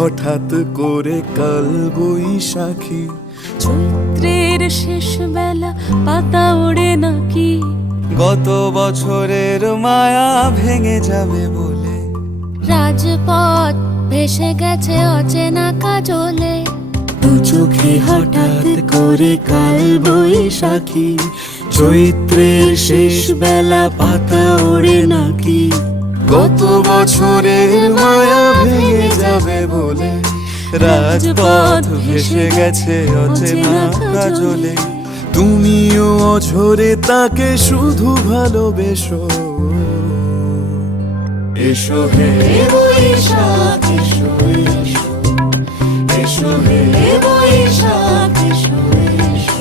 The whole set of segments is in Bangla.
হঠাৎ করে কাল বৈশাখী। চৈত্রের শেষ বেলা পাতা ওড়ে নাকি, গত বছরের মায়া ভেঙে যাবে বলে। রাজপথ ভেসে গেছে অচেনা কাজলে, দু চোখে হঠাৎ করে কাল বৈশাখী। চৈত্রের শেষ বেলা পাতা ওড়ে নাকি, গত বছরের মায়া ভেঙে যাবে বলে। রাজপথ ভেসে গেছে অচেনা কাজলে, তুমিও অঝরে তাকে শুধু ভালোবেসো। এসো হে বৈশাখ এসো, এসো এসো হে বৈশাখ এসো, এসো।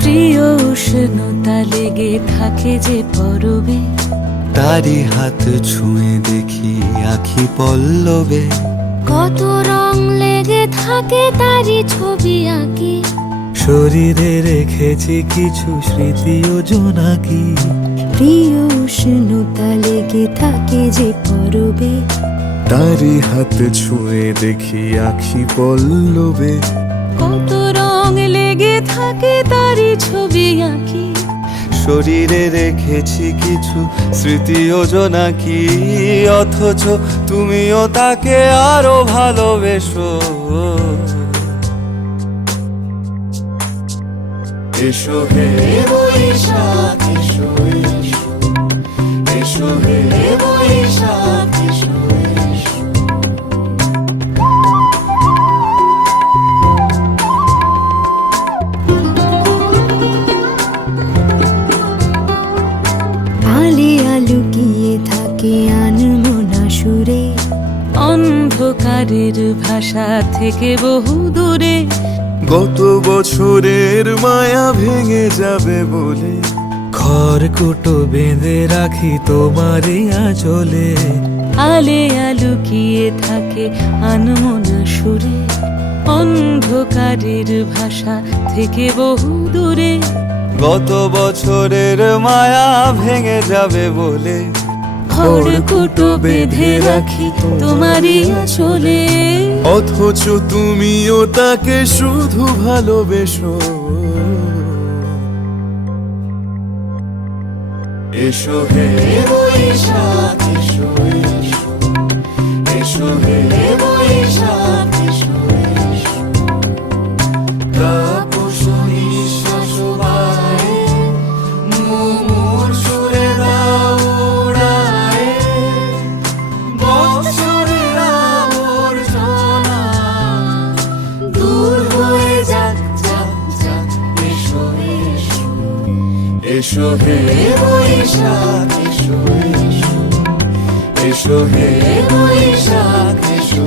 প্রিয় উষ্ণতা লেগে থাকে যে পরবে, তারি হাত ছুঁয়ে দেখি আখি পল্লবে। কত রং লেগে থাকে তারই ছবি আঁকি, শরীরে রেখেছি কিছু স্মৃতি ও জোনাকি। প্রিয় উষ্ণতা লেগে থাকে যে পরবে, তারি হাত ছুঁয়ে দেখি আখি পল্লবে। কত রং লেগে থাকে তারই ছবি আঁকি, শরীরে রেখেছি কিছু স্মৃতি ও জোনাকি। অথচ তুমিও তাকে আরো ভালোবেসো। এসো হে বৈশাখ এসো, এসো এসো হে বৈশাখ এসো, এসো। আলিয়া লুকিয়ে থাকে আনমনা সুরে, অন্ধকারের ভাষা থেকে বহু দূরে, গত বছরের মায়া ভেঙে যাবে বলে। খড়কুটো বেঁধে রাখি তোমারই আঁচলে। আলিয়া লুকিয়ে থাকে আনমনা সুরে, অন্ধকারের ভাষা থেকে বহু দূরে, গত বছরের মায়া ভেঙে যাবে বলে। খড়কুটো বেঁধে রাখি তোমারই আঁচলে। অথচ তুমিও তাকে শুধু ভালোবেসো। এসো হে বৈশাখ এসো, এসো এসো হে বৈশাখ এসো, এসো। তাপস নিঃশ্বাস বাড়ায়, মুমুর সুরে দাও উড়ায়। বৎসরের আবর্জনা দূর হয়ে যাক, যাক, যাক। এসো এসো এসো হে বৈশাখ এসো, এসো এসো হে বৈশাখ এসো।